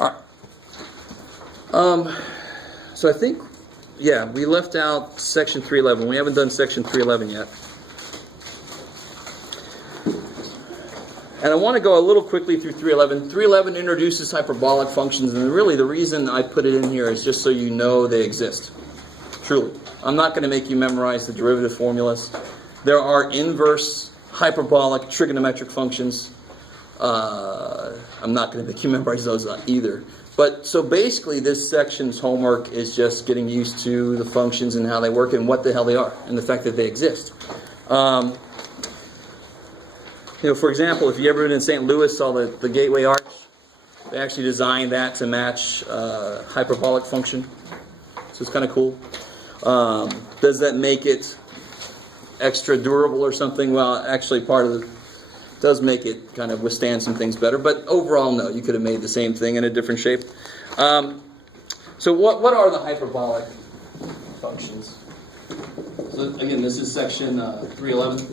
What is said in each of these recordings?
All right. So I think, yeah, we left out section 311. We haven't done section 311 yet. And I want to go a little quickly through 311. 311 introduces hyperbolic functions, and really the reason I put it in here is just so you know they exist. Truly. I'm not going to make you memorize the derivative formulas. There are inverse hyperbolic trigonometric functions. I'm not going to make you memorize those either. But so basically this section's homework is just getting used to the functions and how they work and what the hell they are and the fact that they exist. For example, if you ever been in St. Louis, saw the Gateway Arch, they actually designed that to match hyperbolic function. So it's kind of cool. Does that make it extra durable or something? Well, actually part of it does make it kind of withstand some things better. But overall, no. You could have made the same thing in a different shape. So what are the hyperbolic functions? So again, this is section 311.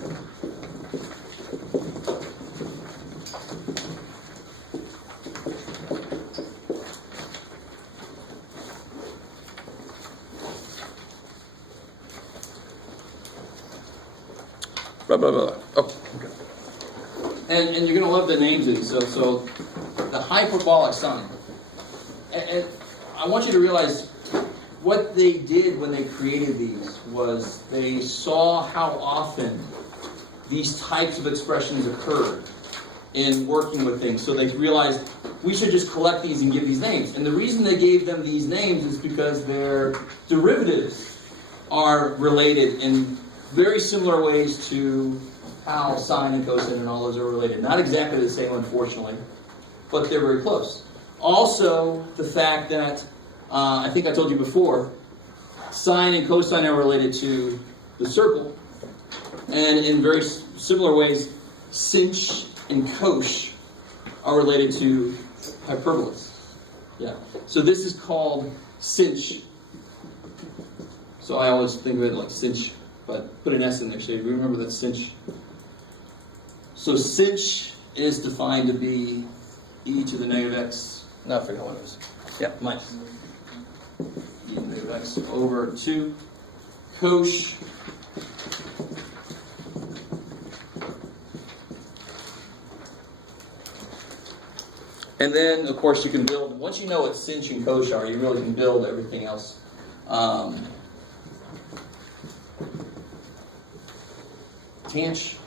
Blah, blah, blah. Oh, okay. And you're going to love the names of these. So the hyperbolic sine. And I want you to realize what they did when they created these was they saw how often these types of expressions occurred in working with things. So they realized we should just collect these and give these names. And the reason they gave them these names is because their derivatives are related in very similar ways to how sine and cosine and all those are related. Not exactly the same, unfortunately, but they're very close. Also, the fact that, I think I told you before, sine and cosine are related to the circle, and in very similar ways, sinh and cosh are related to hyperbolas. Yeah. So this is called sinh. So I always think of it like sinh, but put an S in there so you remember that sinh. So sinh is defined to be e to the negative x. No, I forgot what it was. Yeah, minus e to the negative x over 2 cosh and then, of course, you can build, once you know what sinh and cosh are, you really can build everything else. Tangent,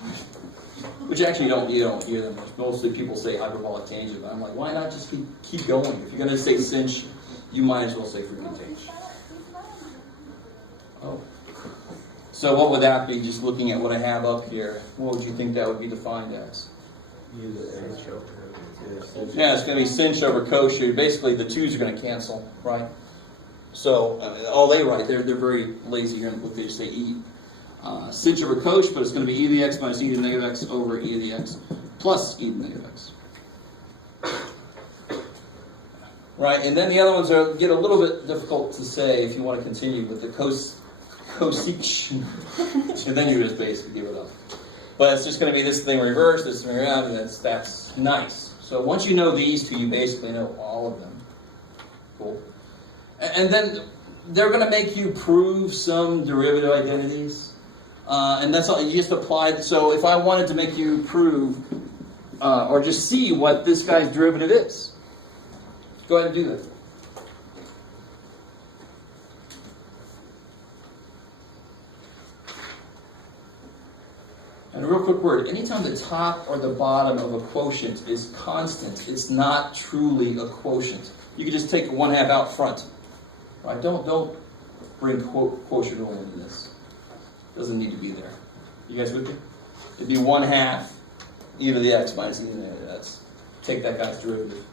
which actually you don't hear them much. Mostly people say hyperbolic tangent, but I'm like, why not just keep going? If you're going to say sinh, you might as well say freaking tangent. Oh. So what would that be, just looking at what I have up here? What would you think that would be defined as? Yeah, it's going to be sinh over cosh. Basically, the 2's are going to cancel, right? So, all they write, they're very lazy. You're going to look, they just say e. Sinh over cosh, but it's going to be e to the x minus e to the negative x over e to the x plus e to the negative x. Right, and then the other ones get a little bit difficult to say if you want to continue with the cosec. And then you just basically give it up. But it's just going to be this thing reversed, this thing around, and that's nice. So once you know these two, you basically know all of them. Cool. And then they're going to make you prove some derivative identities. And that's all. You just apply. So if I wanted to make you prove or just see what this guy's derivative is, go ahead and do that. And a real quick word, anytime the top or the bottom of a quotient is constant, it's not truly a quotient. You can just take 1/2 out front. Right? Don't bring quotient rule into this. Doesn't need to be there. You guys with me? It'd be 1/2 e to the x minus e to the negative. That's take that guy's derivative.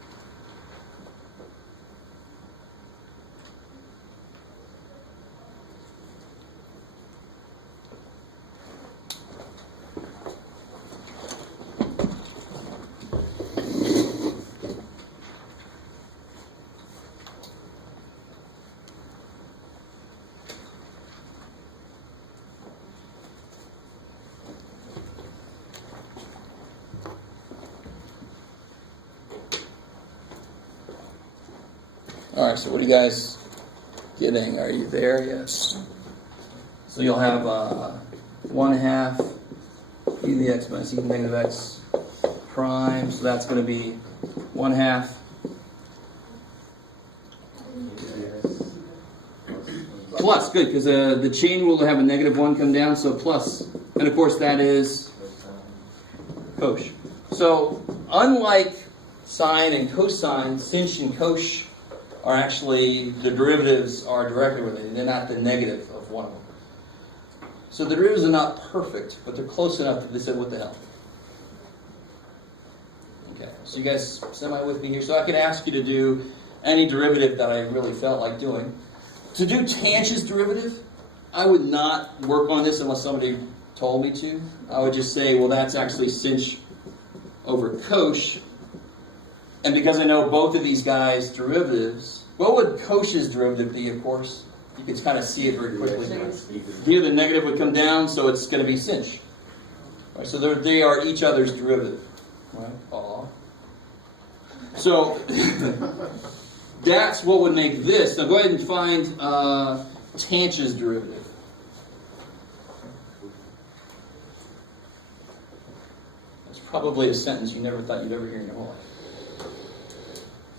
All right, so what are you guys getting? Are you there yet? So you'll have 1/2 e to the x minus e to the negative x prime. So that's going to be 1/2 plus. Good, because the chain rule will have a -1 come down, so plus. And of course that is cosh. So unlike sine and cosine, sinh and cosh are actually, the derivatives are directly related. They're not the negative of one of them. So the derivatives are not perfect, but they're close enough that they said, what the hell? Okay, so you guys semi with me here? So I could ask you to do any derivative that I really felt like doing. To do tangent's derivative, I would not work on this unless somebody told me to. I would just say, well, that's actually sinh over cosh. And because I know both of these guys' derivatives, what would cosh's derivative be, of course? You can kind of see it very quickly. Here the negative would come down, so it's going to be sinh. Right, so they are each other's derivative. Right? Aw. So that's what would make this. Now go ahead and find tangent's derivative. That's probably a sentence you never thought you'd ever hear in your whole life.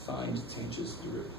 Find tangent's derivative.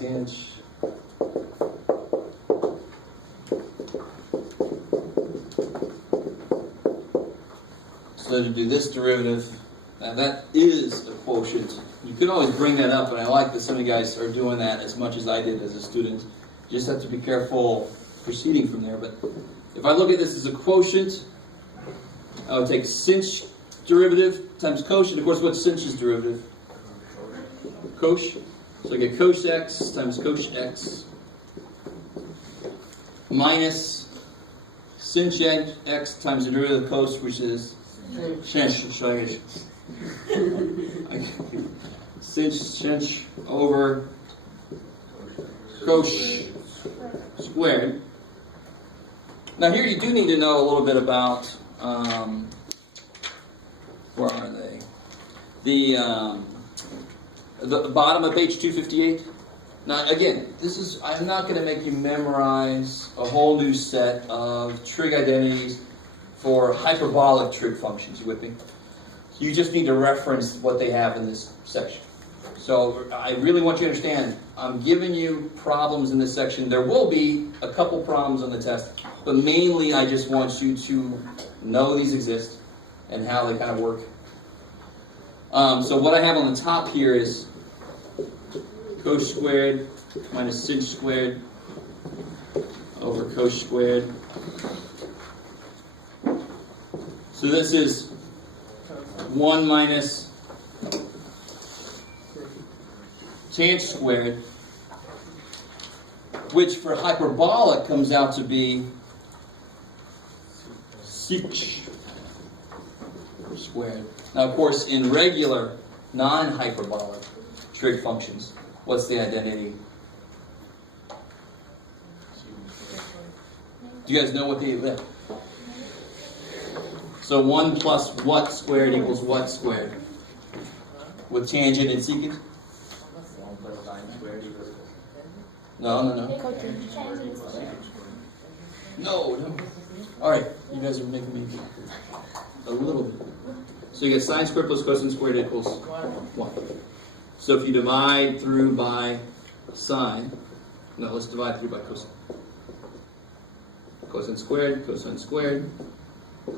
Tang. So to do this derivative, now that is a quotient. You could always bring that up, and I like that some of you guys are doing that as much as I did as a student. You just have to be careful proceeding from there. But if I look at this as a quotient, I would take sinh derivative times cosh. And of course, what's sinh derivative? Cosh. So I get cosh x times cosh x minus sinh x times the derivative of cosh, which is sinh. So I get sinh over cosh squared. Now here you do need to know a little bit about, where are they? The bottom of page 258. Now again, I'm not going to make you memorize a whole new set of trig identities for hyperbolic trig functions. You with me? You just need to reference what they have in this section. So I really want you to understand, I'm giving you problems in this section. There will be a couple problems on the test, but mainly I just want you to know these exist and how they kind of work. So what I have on the top here is cosh squared minus sinh squared over cosh squared. So this is 1 minus tangent squared, which for hyperbolic comes out to be sec squared. Now, of course, in regular, non-hyperbolic trig functions, what's the identity? Do you guys know what they live? So 1 plus what squared equals what squared? With tangent and secant? No. No. All right, you guys are making me a little bit. So you get sine squared plus cosine squared equals 1. So if you divide through by sine, no, let's divide through by cosine. Cosine squared, cosine squared,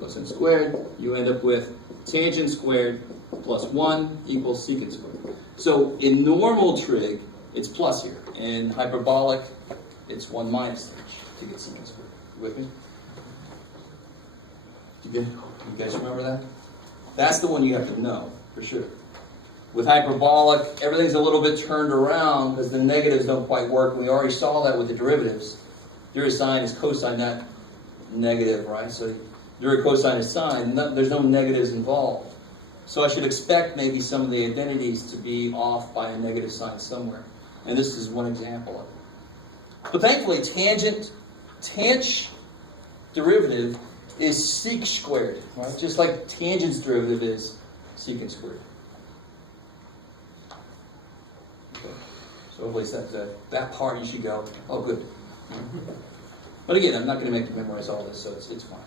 cosine squared. You end up with tangent squared plus 1 equals secant squared. So in normal trig, it's plus here. In hyperbolic, it's 1 minus to get secant squared. You with me? You guys remember that? That's the one you have to know, for sure. With hyperbolic, everything's a little bit turned around because the negatives don't quite work. We already saw that with the derivatives. Derivative sine is cosine, not negative, right? So derivative cosine is sine. There's no negatives involved. So I should expect maybe some of the identities to be off by a negative sign somewhere. And this is one example of it. But thankfully, tangent derivative is sec squared, right? Just like tangent's derivative is secant squared. Okay. So hopefully that part you should go, oh good. But again, I'm not going to make you memorize all this, so it's fine.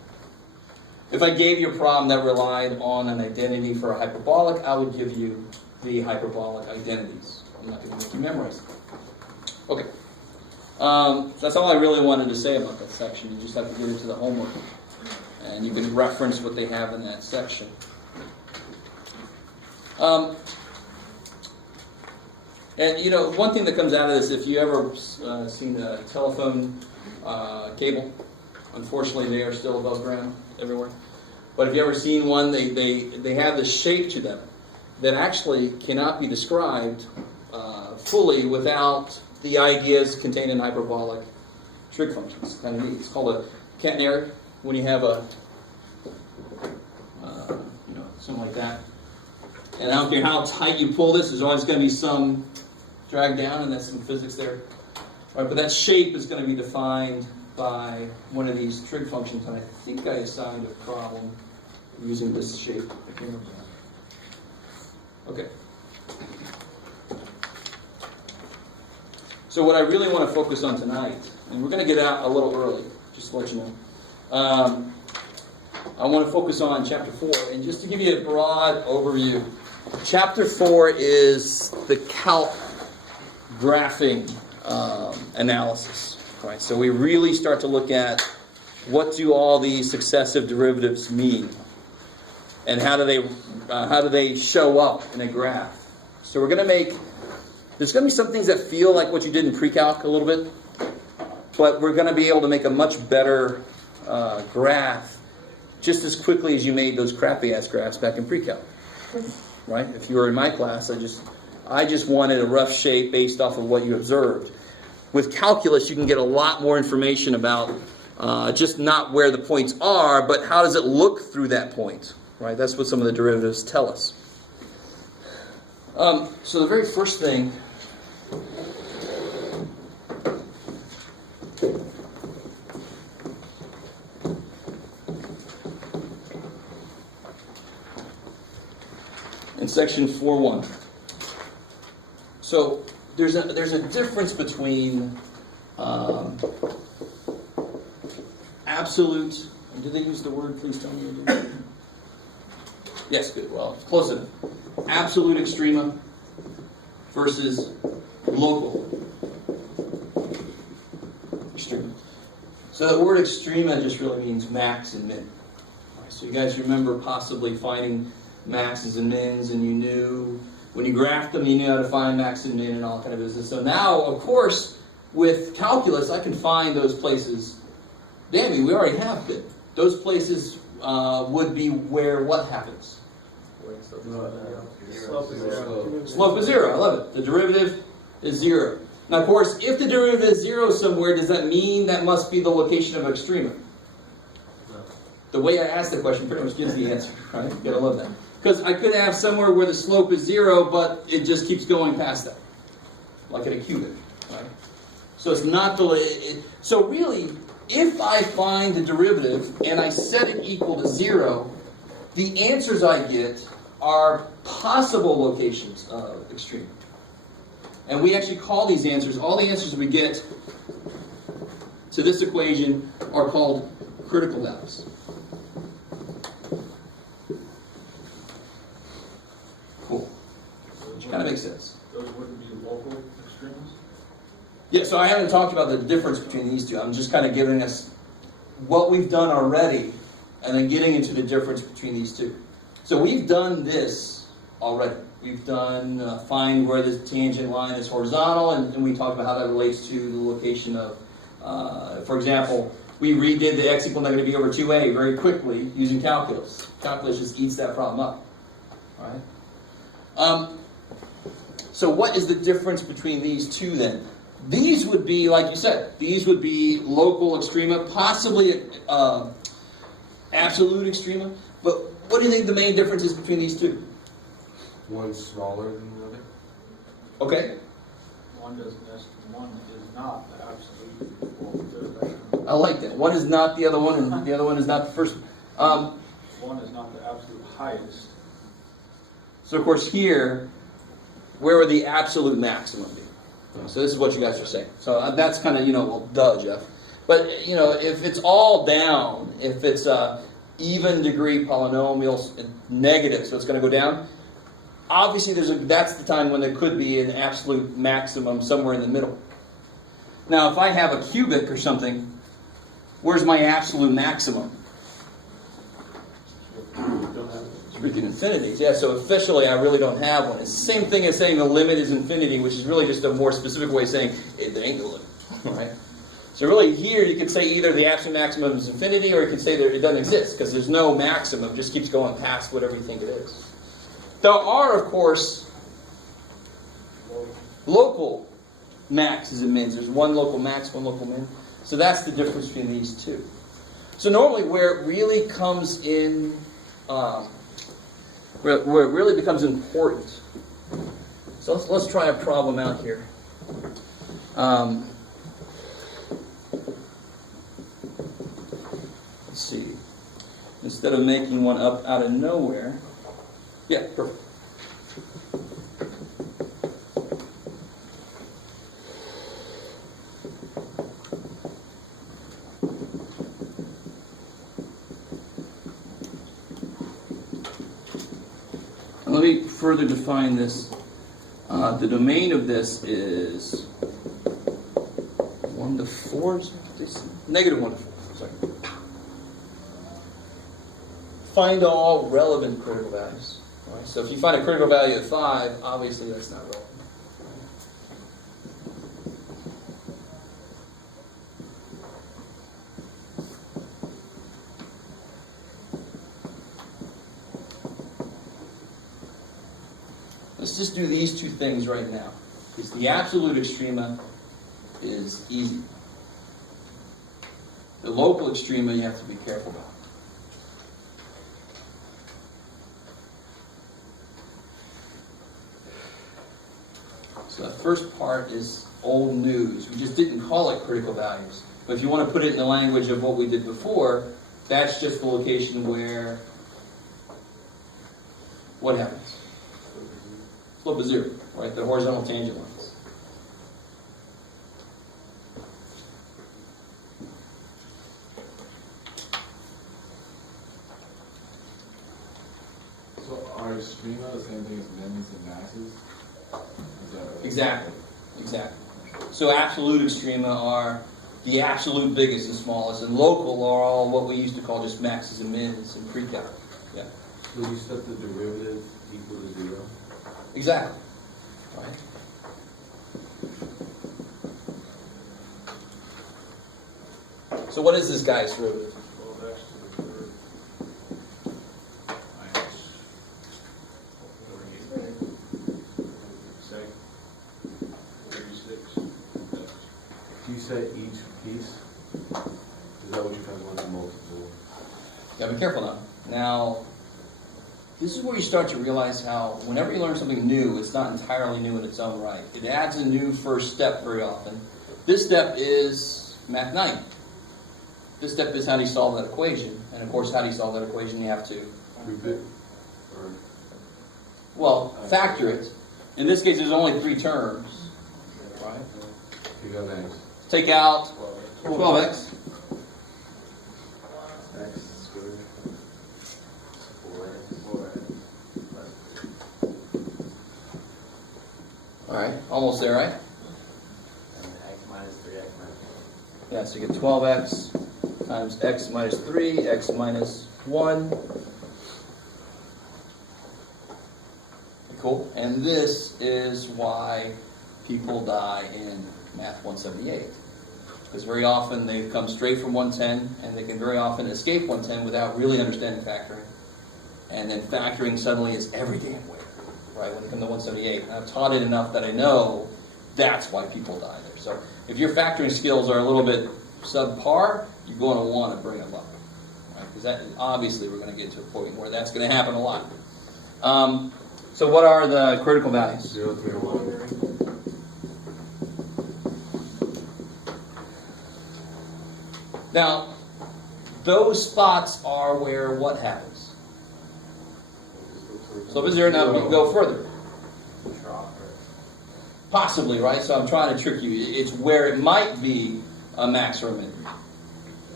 If I gave you a problem that relied on an identity for a hyperbolic, I would give you the hyperbolic identities. I'm not going to make you memorize them. Okay. That's all I really wanted to say about that section. You just have to get into the homework. And you can reference what they have in that section. And you know, one thing that comes out of this, if you ever seen a telephone cable, unfortunately they are still above ground everywhere. But if you ever seen one, they have this shape to them that actually cannot be described fully without the ideas contained in hyperbolic trig functions. Kind of neat. It's called a catenary. When you have a, something like that. And I don't care how tight you pull this, there's always going to be some drag down, and that's some physics there. All right, but that shape is going to be defined by one of these trig functions, and I think I assigned a problem using this shape. I can't remember that. Okay. So what I really want to focus on tonight, and we're going to get out a little early, just to let you know. I want to focus on chapter 4, and just to give you a broad overview, chapter 4 is the calc graphing analysis. Right? So we really start to look at what do all these successive derivatives mean, and how do they show up in a graph. So we're going to make, there's going to be some things that feel like what you did in pre-calc a little bit, but we're going to be able to make a much better graph just as quickly as you made those crappy-ass graphs back in pre-calc. Right? If you were in my class, I just wanted a rough shape based off of what you observed. With calculus, you can get a lot more information about just not where the points are, but how does it look through that point. Right? That's what some of the derivatives tell us. So the very first thing in section 4.1. So there's a difference between absolute. Did they use the word? Please tell me again. Yes, good. Well, close enough. Absolute extrema versus local extrema. So the word extrema just really means max and min. So you guys remember possibly finding maxes and mins, and you knew when you graphed them, you knew how to find max and min and all kind of business. So now, of course, with calculus, I can find those places. Damn, we already have been. Those places would be where what happens? Slope is zero. Slope is zero. I love it. The derivative is 0. Now, of course, if the derivative is 0 somewhere, does that mean that must be the location of extrema? No. The way I asked the question pretty much gives the answer, right? You gotta love that. Because I could have somewhere where the slope is 0, but it just keeps going past that, like in a cubic, right? So it's not the. So really, if I find the derivative and I set it equal to 0, the answers I get are possible locations of extreme. And we actually call these answers, all the answers we get to this equation are called critical values. makes sense. Those wouldn't be local extremes? Yeah, so I haven't talked about the difference between these two. I'm just kind of giving us what we've done already and then getting into the difference between these two. So we've done this already. We've done find where the tangent line is horizontal, and we talked about how that relates to the location of, for example, we redid the x equal negative b over 2a very quickly using calculus. Calculus just eats that problem up. All right? So what is the difference between these two then? These would be, like you said, these would be local extrema, possibly absolute extrema. But what do you think the main difference is between these two? One's smaller than the other. Okay. One is not the absolute. Well, I like that. One is not the other one, and the other one is not the first one. one is not the absolute highest. So of course here, where would the absolute maximum be? So this is what you guys are saying. So that's kind of, well, duh, Jeff. But, if it's all down, if it's even degree polynomials, negative, so it's going to go down, obviously that's the time when there could be an absolute maximum somewhere in the middle. Now, if I have a cubic or something, where's my absolute maximum? Freaking infinities. Yeah, so officially I really don't have one. It's the same thing as saying the limit is infinity, which is really just a more specific way of saying there ain't no limit. Right? So really here you could say either the absolute maximum is infinity, or you could say that it doesn't exist, because there's no maximum, it just keeps going past whatever you think it is. There are, of course, local maxes and mins. There's one local max, one local min. So that's the difference between these two. So normally where it really comes in, where it really becomes important. So let's try a problem out here. Let's see. Instead of making one up out of nowhere. Yeah, perfect. Let me further define this. The domain of this is 1 to 4, negative 1 to 4. Sorry. Find all relevant critical values. All right, so if you find a critical value of 5, obviously that's not relevant. Let's just do these two things right now. Because the absolute extrema is easy. The local extrema you have to be careful about. So the first part is old news. We just didn't call it critical values. But if you want to put it in the language of what we did before, that's just the location where what happens? Slope is 0, right? The horizontal tangent lines. So are extrema the same thing as mins and maxes? Exactly. So absolute extrema are the absolute biggest and smallest, and local are all what we used to call just maxes and mins and pre-calc. Yeah. So you set the derivative equal to 0? Exactly. Right. So what is this guy's derivative? 12x to the third minus 48. Say 36. Do you set each piece? Is that what you kind of want to multiple? You gotta be careful now. Now, this is where you start to realize how whenever you learn something new, it's not entirely new in its own right. It adds a new first step very often. This step is Math 9. This step is how do you solve that equation. And of course, how do you solve that equation? You have to, Group it? Or well, factor it. In this case, there's only 3 terms. Right? you got names? Take out 12x. X squared. 4x. All right, almost there, right? And x minus 3x minus Yeah, so you get 12x times x minus 3, x minus 1. Cool. And this is why people die in Math 178. Because very often they come straight from 110, and they can very often escape 110 without really understanding factoring. And then factoring suddenly is every damn way, right, when they come to 178. And I've taught it enough that I know that's why people die there. So if your factoring skills are a little bit subpar, you're going to want to bring them up. Because that obviously we're going to get to a point where that's going to happen a lot. So what are the critical values? 0, 3, or 1. Now, those spots are where what happens? So if it's 0, now go further. Possibly, right? So I'm trying to trick you. It's where it might be a max or a min.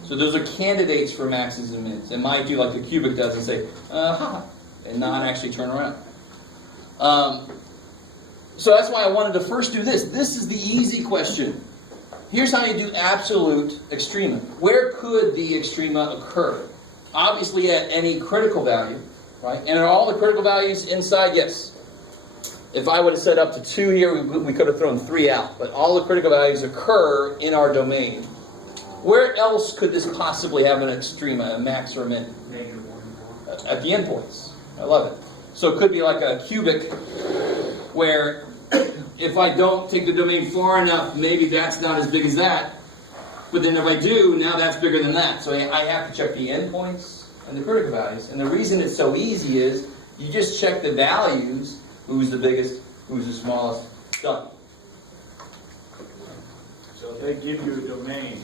So those are candidates for maxes and mins. It might do like the cubic does and say, and not actually turn around. So that's why I wanted to first do this. This is the easy question. Here's how you do absolute extrema. Where could the extrema occur? Obviously at any critical value, right? And are all the critical values inside? Yes. If I would have set up to 2 here, we could have thrown 3 out. But all the critical values occur in our domain. Where else could this possibly have an extrema, a max or a min? -1. At the endpoints. I love it. So it could be like a cubic where if I don't take the domain far enough, maybe that's not as big as that. But then if I do, now that's bigger than that. So I have to check the endpoints and the critical values. And the reason it's so easy is you just check the values. Who's the biggest? Who's the smallest? Done. So if they give you a domain,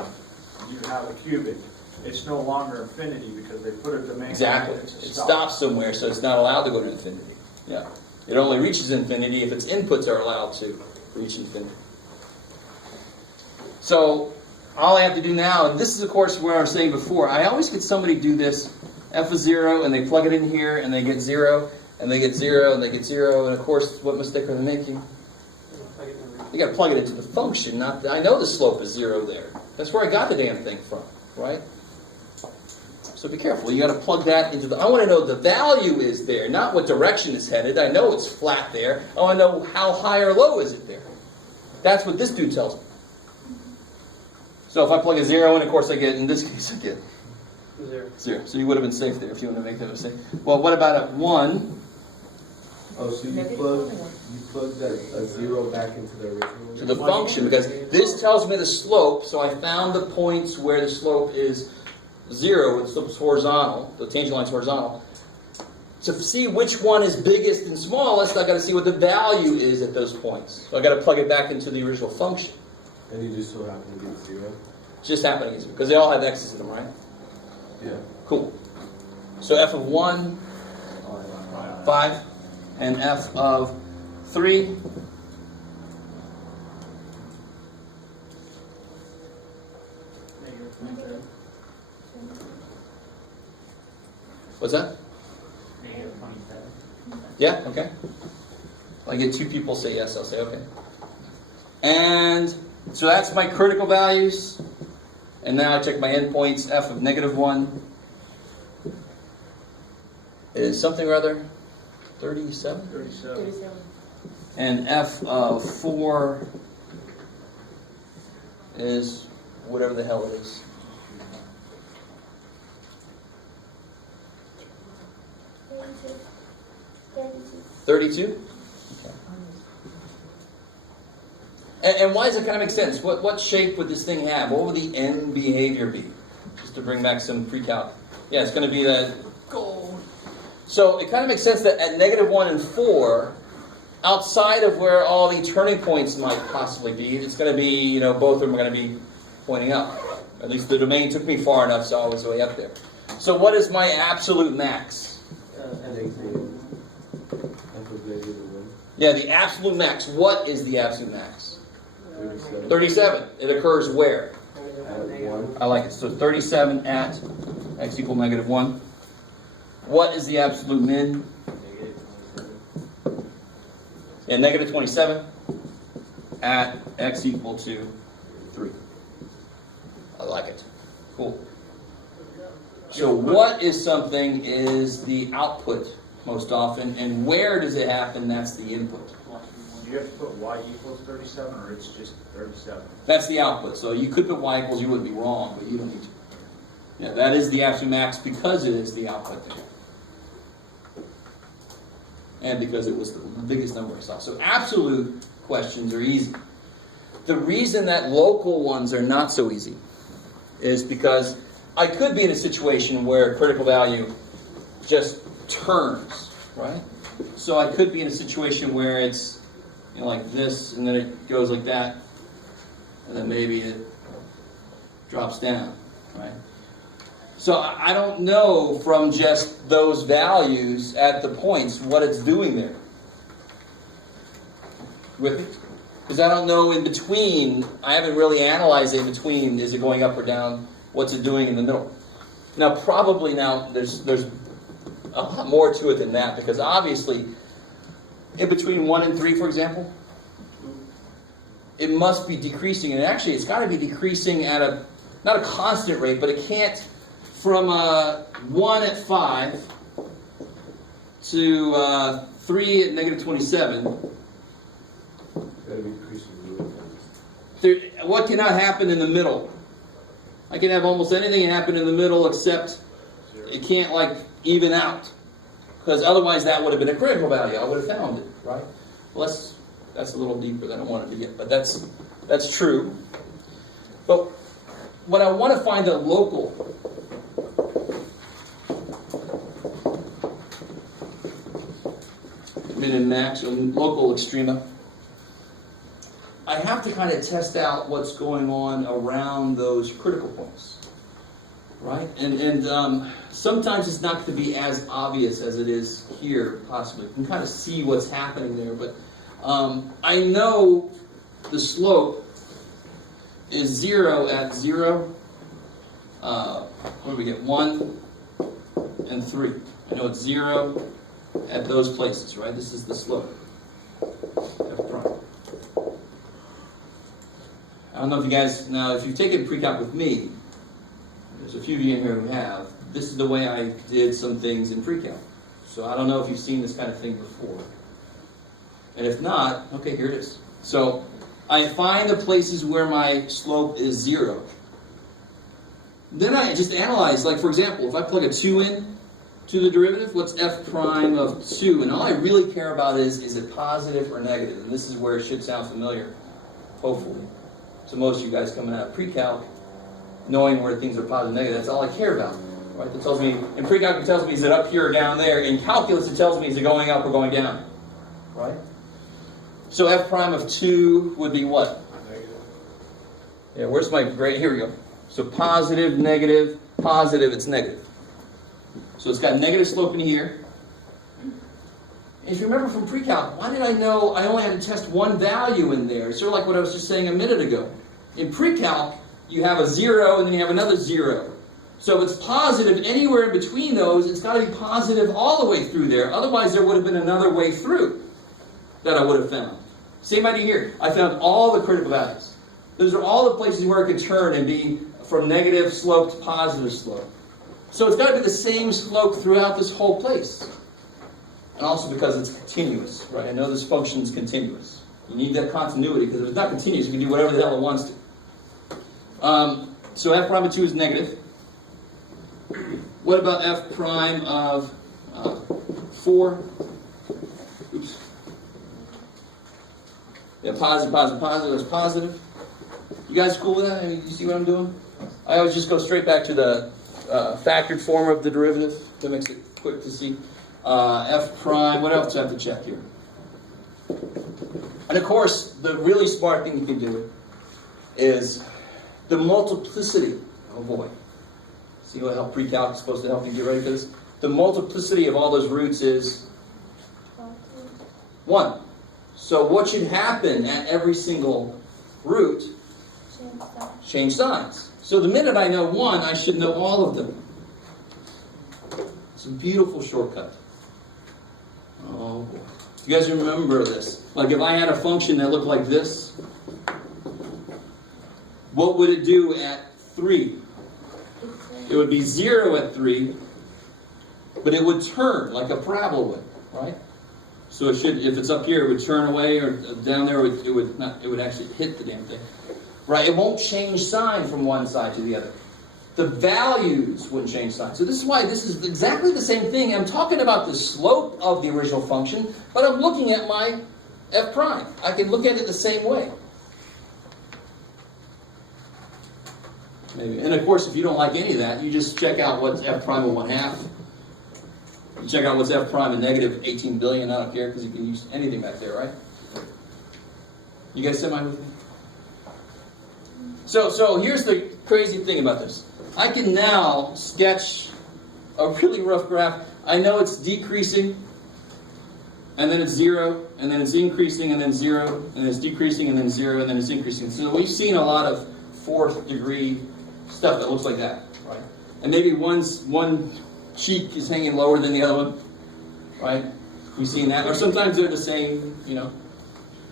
you have a cubic, it's no longer infinity because they put a domain. Exactly. On It it to stop. stops somewhere, so it's not allowed to go to infinity. Yeah. It only reaches infinity if its inputs are allowed to reach infinity. So all I have to do now, and this is of course where I was saying before, I always get somebody do this f of 0 and they plug it in here and they get 0 and they get 0 and they get 0, and of course what mistake are they making? You got to plug it into the function. Not I know the slope is 0 there. That's where I got the damn thing from, right? So be careful. You got to plug that into the. I want to know the value is there, not what direction it's headed. I know it's flat there. I want to know how high or low is it there. That's what this dude tells me. So if I plug a 0 in, of course I get, in this case, I get 0. So you would have been safe there if you want to make that mistake. Well, what about at 1? Oh, so you plug that a 0 back into the original? To the function, because this tells me the slope, so I found the points where the slope is 0, where the slope is horizontal, the tangent line is horizontal. To see which one is biggest and smallest, I've got to see what the value is at those points. So I've got to plug it back into the original function. And you just so happen to get 0? It's just happening, because they all have x's in them, right? Yeah. Cool. So f of 1, 5, and f of 3, what's that? -27. Yeah, okay. If I get 2 people say yes, I'll say okay. And so that's my critical values. And now I check my endpoints. F of -1 is something or other. 37? 37. And f of 4 is whatever the hell it is. 32? Okay. And why does it kind of make sense? What shape would this thing have? What would the end behavior be? Just to bring back some pre-calc. Yeah, it's going to be that gold. So it kind of makes sense that at -1 and 4, outside of where all the turning points might possibly be, it's going to be, both of them are going to be pointing up. At least the domain took me far enough, so I was way up there. So what is my absolute max? Yeah, the absolute max. What is the absolute max? 37. It occurs where? At 1. I like it. So 37 at x equal -1. What is the absolute min? Yeah, -27. at x equal to 3. I like it. Cool. So what is something is the output most often, and where does it happen? That's the input. Do you have to put y equals 37, or it's just 37? That's the output. So you could put y equals, you wouldn't be wrong, but you don't need to. Yeah, that is the absolute max because it is the output there. And because it was the biggest number I saw. So absolute questions are easy. The reason that local ones are not so easy is because I could be in a situation where critical value just turns, right? So I could be in a situation where it's, you know, like this, and then it goes like that, and then maybe it drops down, right? So I don't know from just those values at the points what it's doing there. With me? Because I don't know in between, I haven't really analyzed it in between, is it going up or down, what's it doing in the middle. Now probably there's a lot more to it than that, because obviously in between 1 and 3, for example, it must be decreasing, and actually it's got to be decreasing at a, not a constant rate, but it can't, from 1 at 5 to 3 at negative 27. Gotta be decreasing really fast. What cannot happen in the middle? I can have almost anything happen in the middle except it can't like even out. Because otherwise that would have been a critical value. I would have found it, right? Well, that's a little deeper than I wanted to get, but that's true. But when I want to find a local, min and max, or local extrema, I have to kind of test out what's going on around those critical points, right? And sometimes it's not going to be as obvious as it is here, possibly. You can kind of see what's happening there, but I know the slope is 0 at 0. What do we get? 1 and 3. I know it's 0 at those places, right? This is the slope. F prime. I don't know if you guys, now if you've taken pre-calc with me, there's a few of you in here who have, this is the way I did some things in pre-calc. So I don't know if you've seen this kind of thing before. And if not, okay, here it is. So I find the places where my slope is 0. Then I just analyze, like for example, if I plug a 2 in to the derivative, what's f prime of 2? And all I really care about is it positive or negative? And this is where it should sound familiar, hopefully. So most of you guys coming out of pre-calc, knowing where things are positive and negative, that's all I care about. Right? That tells me, in pre-calc it tells me is it up here or down there. In calculus it tells me is it going up or going down. Right? So f prime of 2 would be what? Negative. Yeah, where's my grade? Here we go. So positive, negative, positive, it's negative. So it's got negative slope in here. If you remember from pre-calc, why did I know I only had to test one value in there? It's sort of like what I was just saying a minute ago. In pre-calc, you have a 0 and then you have another 0. So if it's positive anywhere in between those, it's got to be positive all the way through there. Otherwise, there would have been another way through that I would have found. Same idea here. I found all the critical values. Those are all the places where it could turn and be from negative slope to positive slope. So it's got to be the same slope throughout this whole place. And also because it's continuous, right? I know this function is continuous. You need that continuity, because if it's not continuous, you can do whatever the hell it wants to. So f prime of 2 is negative. What about f prime of 4? Oops. Yeah, positive, positive, positive, that's positive. You guys cool with that? I mean, you see what I'm doing? I always just go straight back to the factored form of the derivative. That makes it quick to see. F prime, what else do I have to check here? And of course, the really smart thing you can do is the multiplicity. Oh boy. See what help pre-calc is supposed to help you get ready for this? The multiplicity of all those roots is 1. So what should happen at every single root? Change signs. So the minute I know 1, I should know all of them. It's a beautiful shortcut. Oh boy. You guys remember this? Like if I had a function that looked like this, what would it do at 3? It would be 0 at 3, but it would turn like a parabola would, right? So it should, if it's up here, it would turn away, or down there, it would actually hit the damn thing, right? It won't change sign from one side to the other. The values wouldn't change sign. So this is why this is exactly the same thing. I'm talking about the slope of the original function, but I'm looking at my f prime. I can look at it the same way. Maybe. And of course, if you don't like any of that, you just check out what's f prime of 1/2. You check out what's f prime of negative 18 billion. I don't care, because you can use anything back there, right? You guys semi with me? So here's the crazy thing about this. I can now sketch a really rough graph. I know it's decreasing, and then it's 0, and then it's increasing, and then 0, and then it's decreasing, and then 0, and then it's increasing. So we've seen a lot of 4th degree stuff that looks like that, right? And maybe one cheek is hanging lower than the other one, right? We've seen that. Or sometimes they're the same, you know.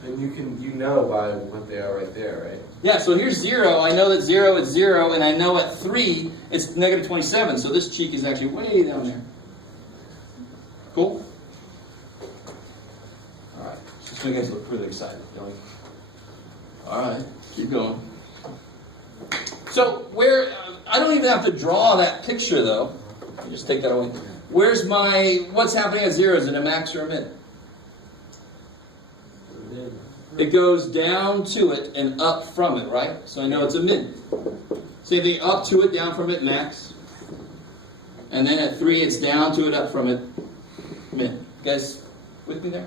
And you know by what they are right there, right? Yeah, so here's 0. I know that 0 is 0, and I know at 3 it's negative 27. So this cheek is actually way down there. Cool? Alright, just make you guys look really excited, don't you? Alright, keep going. So I don't even have to draw that picture though. Just take that away. What's happening at 0? Is it a max or a min? It goes down to it and up from it, right? So I know it's a min. Same thing, up to it, down from it, max. And then at 3, it's down to it, up from it, min. You guys with me there?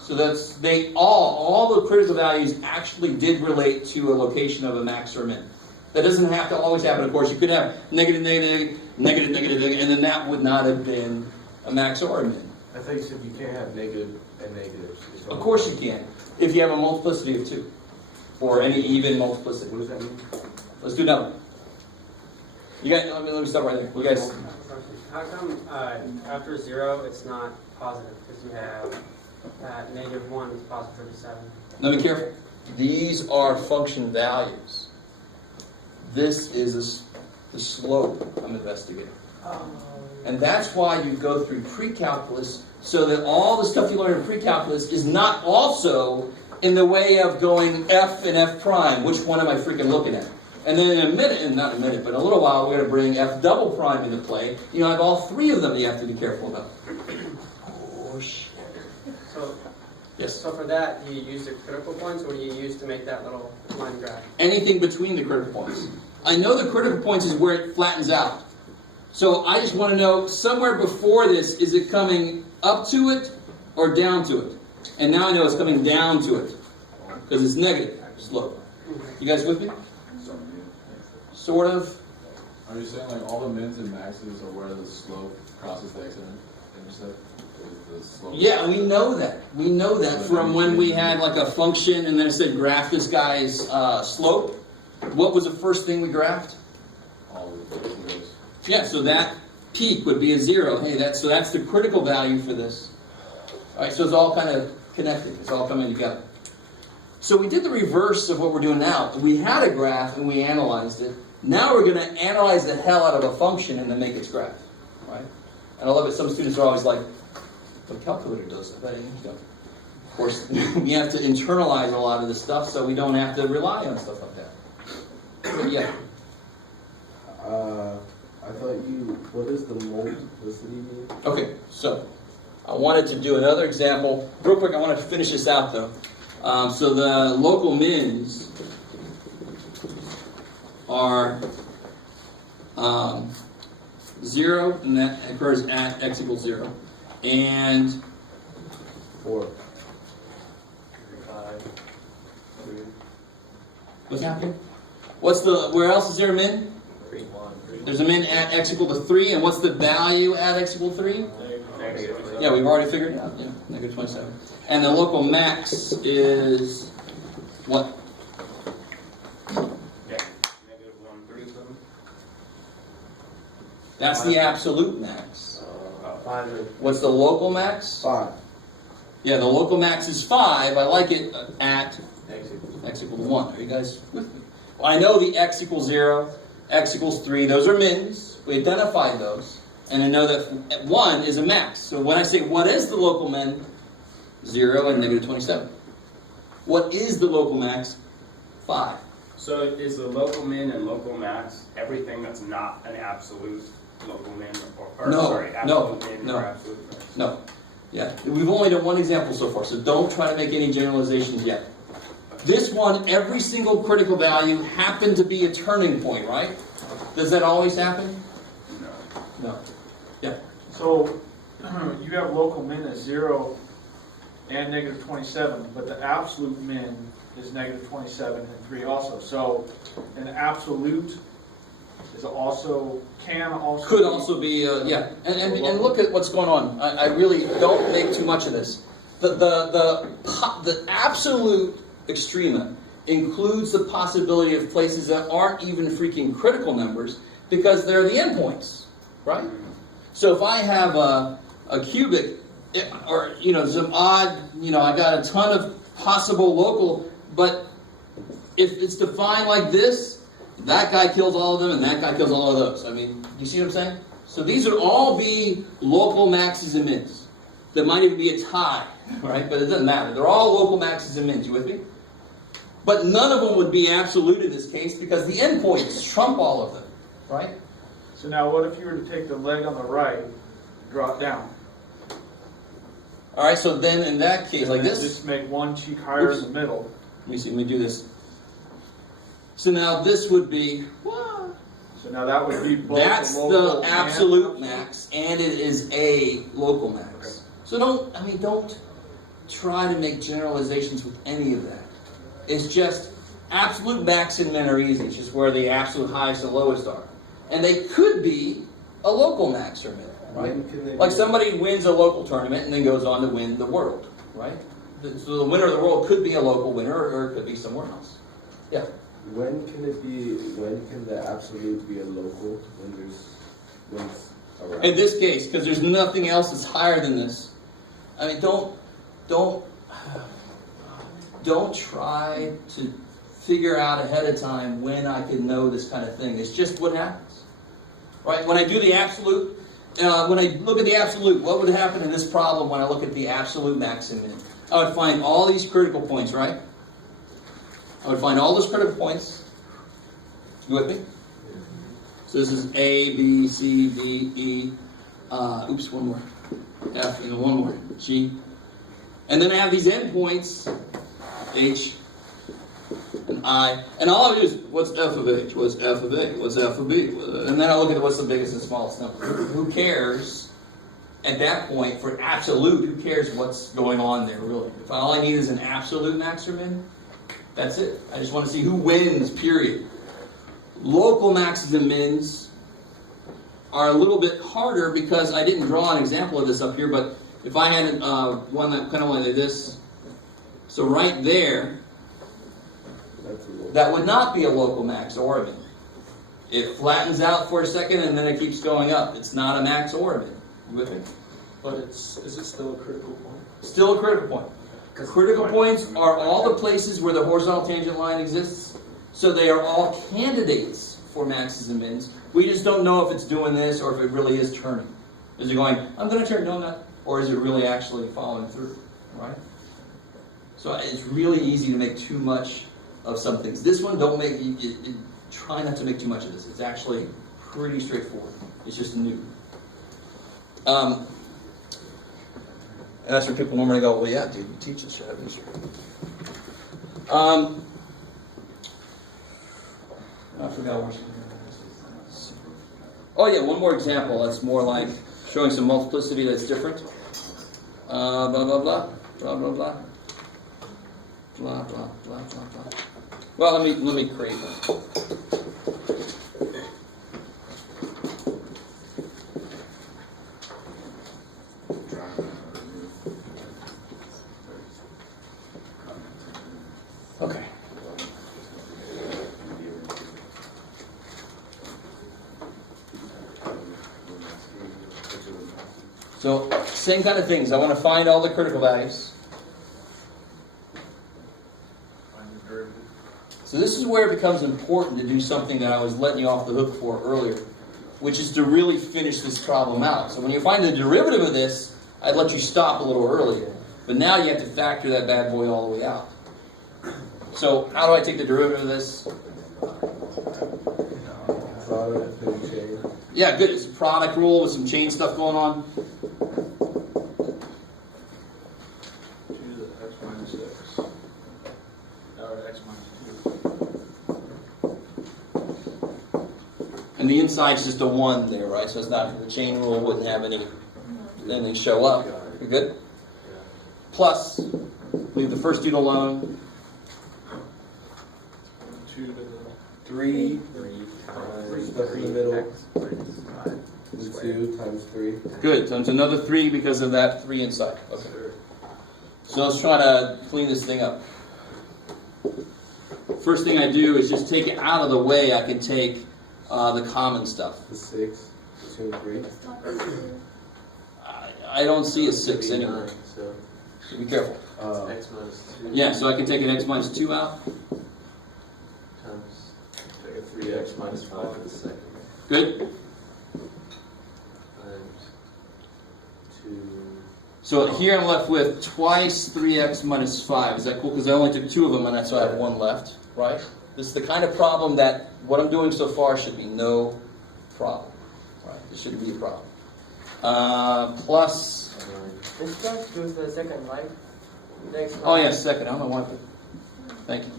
So that's, all the critical values actually did relate to a location of a max or a min. That doesn't have to always happen, of course. You could have negative, negative, negative, negative, and then that would not have been a max or a min. I thought you said you can't have negative and negatives. Of course you can, if you have a multiplicity of 2, or any even multiplicity. What does that mean? Let's do another one. You guys, let me stop right there. You guys, How come after 0 it's not positive? Because you have -1 is positive 37. now be careful. These are function values. This is the slope I'm investigating. And that's why you go through pre-calculus, so that all the stuff you learn in pre-calculus is not also in the way of going f and f prime. Which one am I freaking looking at? And then in a minute, not in a minute, but in a little while, we're going to bring f double prime into play. You know, I have all 3 of them you have to be careful about. Oh, shit. Yes? So for that, do you use the critical points, or do you use to make that little line graph? Anything between the critical points. I know the critical points is where it flattens out. So I just want to know, somewhere before this, is it coming up to it or down to it? And now I know it's coming down to it, because it's negative slope. You guys with me? Sort of. Are you saying like all the mins and maxes are where the slope crosses the x-intercept? The slope? Yeah, we know that. We know that from when we had like a function and then it said graph this guy's slope. What was the first thing we graphed? All of the zeros. Yeah, so that peak would be a 0. Hey, that's the critical value for this. All right, so it's all kind of connected. It's all coming together. So we did the reverse of what we're doing now. We had a graph and we analyzed it. Now we're going to analyze the hell out of a function and then make its graph, right? And I love it. Some students are always like, "The calculator does that." You know. Of course, we have to internalize a lot of this stuff, so we don't have to rely on stuff like that. But yeah. I thought what does the multiplicity mean? Okay, so I wanted to do another example. Real quick, I want to finish this out though. So the local mins are 0, and that occurs at x equals 0. And 4. 5, 3, what's happening? Where else is there a min? 3, 1, 3. There's a min at x equal to 3, and what's the value at x equal to 3? Negative. Yeah, we've already figured it out. Yeah, negative 27. And the local max is what? Yeah. -1, 3, something. That's the absolute max. 5. What's the local max? 5. Yeah, the local max is 5. I like it at X equals x equal to 1. Are you guys with me? I know the x equals 0, x equals 3. Those are mins. We identified those. And I know that 1 is a max. So when I say what is the local min? 0 and negative 27. What is the local max? 5. So is the local min and local max everything that's not an absolute local min or No, sorry, no, absolute min no. or absolute max? No. Yeah. We've only done one example so far, so don't try to make any generalizations yet. This one, every single critical value happened to be a turning point, right? Does that always happen? No. No. Yeah. So you have local min as 0 and negative 27, but the absolute min is negative 27 and 3 also. So an absolute is also, can also Could be- also be, yeah. And look at what's going on. I really don't make too much of this. The absolute extrema includes the possibility of places that aren't even freaking critical numbers because they're the endpoints, right? So if I have a cubic, or, some odd, I got a ton of possible local, but if it's defined like this, that guy kills all of them and that guy kills all of those. I mean, you see what I'm saying? So these would all be local maxes and mins. There might even be a tie, right? But it doesn't matter. They're all local maxes and mins. You with me? But none of them would be absolute in this case because the endpoints trump all of them, right? So now what if you were to take the leg on the right, draw it down? All right, so then in that case, like And then this. Just make one cheek higher Oops. in the middle. Let me see, let me do this. So now this would be, So now that would be both that's the local the and absolute max, and it is a local max. So don't try to make generalizations with any of that. It's just absolute max and min are easy. It's just where the absolute highest and lowest are. And they could be a local max or min, right? When can they Like be- somebody wins a local tournament and then goes on to win the world, right? So the winner of the world could be a local winner or it could be somewhere else. Yeah. When can the absolute be a local when it's around? In this case, because there's nothing else that's higher than this. I mean, don't try to figure out ahead of time when I can know this kind of thing. It's just what happens, right? When I do the absolute, when I look at the absolute, what would happen in this problem when I look at the absolute max and min? I would find all these critical points, right? I would find all those critical points. You with me? So this is A, B, C, D, E. Oops, one more. F, and then one more. G. And then I have these endpoints, H and I. And all I do is, what's F of H? What's F of A? What's F of B? And then I look at what's the biggest and smallest number. Who cares at that point for absolute? Who cares what's going on there, really? If all I need is an absolute max or min, that's it. I just want to see who wins, period. Local maxes and mins are a little bit harder because I didn't draw an example of this up here, but if I had one that kind of went like this, so right there, That's a local. that would not be a local max or a min. It flattens out for a second and then it keeps going up. It's not a max or a min. You with me? But is it still a critical point? Still a critical point. Critical points are all the places where the horizontal tangent line exists. So they are all candidates for maxes and mins. We just don't know if it's doing this or if it really is turning. Is it going, I'm going to turn, no I'm not, or is it really actually following through, right? So it's really easy to make too much of some things. This one, try not to make too much of this. It's actually pretty straightforward. It's just new. And that's where people normally go, well, yeah, dude, you teach this shit, haven't you? I forgot what. Oh yeah, one more example. That's more like showing some multiplicity that's different. Blah blah blah blah blah blah blah blah blah blah blah blah. Well, let me create one. Okay. So, same kind of things. I want to find all the critical values. Find the derivative. So this is where it becomes important to do something that I was letting you off the hook for earlier, which is to really finish this problem out. So when you find the derivative of this, I'd let you stop a little earlier. But now you have to factor that bad boy all the way out. So how do I take the derivative of this? Product and chain. Yeah, good. It's a product rule with some chain stuff going on. 2 to the x minus x. Or x minus 2. And the inside's just a 1 there, right? So it's not, the chain rule wouldn't have anything show up. You good? Plus, leave the first dude alone. 2 to the 3 stuff in the middle. The 2 times 3. Good. Times another 3 because of that 3 inside. Okay. So let's try to clean this thing up. First thing I do is just take it out of the way. I can take the common stuff. The 6, 2 and 3. I don't see a 6 anywhere. So So be careful. x minus 2 Yeah, so I can take an x minus 2 out. times take a 3x minus 5 for the second. Good. Times 2. So here I'm left with twice 3x minus 5. Is that cool? Because I only took 2 of them, and that's why I have 1 left, right? This is the kind of problem that what I'm doing so far should be no problem, right? This shouldn't be a problem. Plus, This starts with the second, right? Next oh yeah, second. I don't know why. Thank you.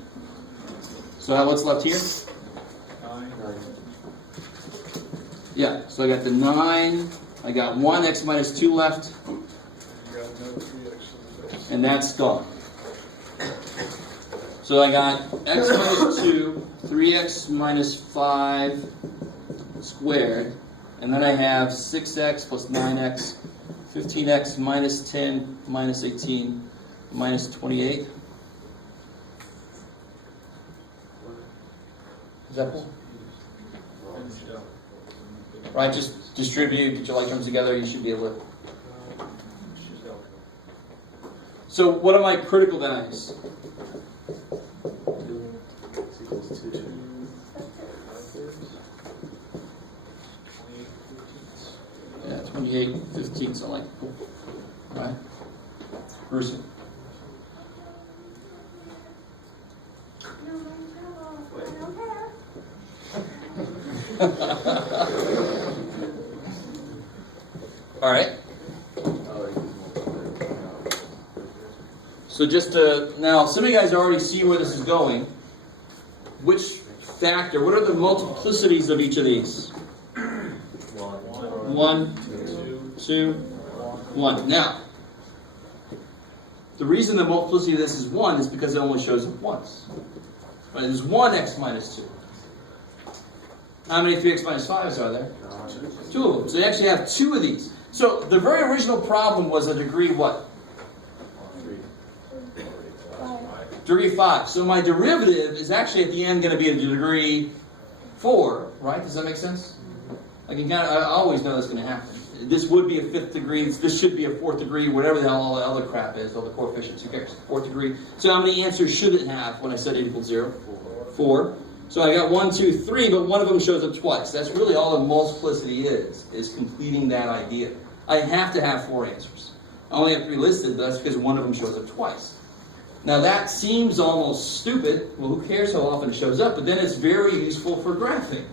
So what's left here? 9. 9. Yeah. So I got the 9. I got 1 x minus 2 left, You got another 3x to the base. and that's gone. So I got x minus 2, 3x minus 5 squared, and then I have 6x plus 9x, 15x minus 10 minus 18 minus 28. Is that cool? Finished up. Right, just distribute, get your like terms together, you should be able to. She's out. So what are my critical values? 2 x equals 2. 28 15ths. Yeah, 28, 15, so like, cool. All right. Bruce. All right. So just to, now, some of you guys already see where this is going. Which factor, what are the multiplicities of each of these? 1, 2, 1. Now, the reason the multiplicity of this is 1 is because it only shows up once. Right? There's 1x minus 2. How many 3x minus 5s are there? 2 of them. So you actually have 2 of these. So the very original problem was a degree what? Degree 5. So my derivative is actually at the end going to be a degree 4, right? Does that make sense? I always know that's going to happen. This would be a 5th degree. This should be a 4th degree. Whatever the hell all the other crap is, all the coefficients. Who cares? 4th degree. So how many answers should it have when I said it equals 0? 4. So I got 1, 2, 3, but one of them shows up twice. That's really all the multiplicity is completing that idea. I have to have 4 answers. I only have 3 listed, but that's because one of them shows up twice. Now that seems almost stupid. Well, who cares how often it shows up? But then it's very useful for graphing.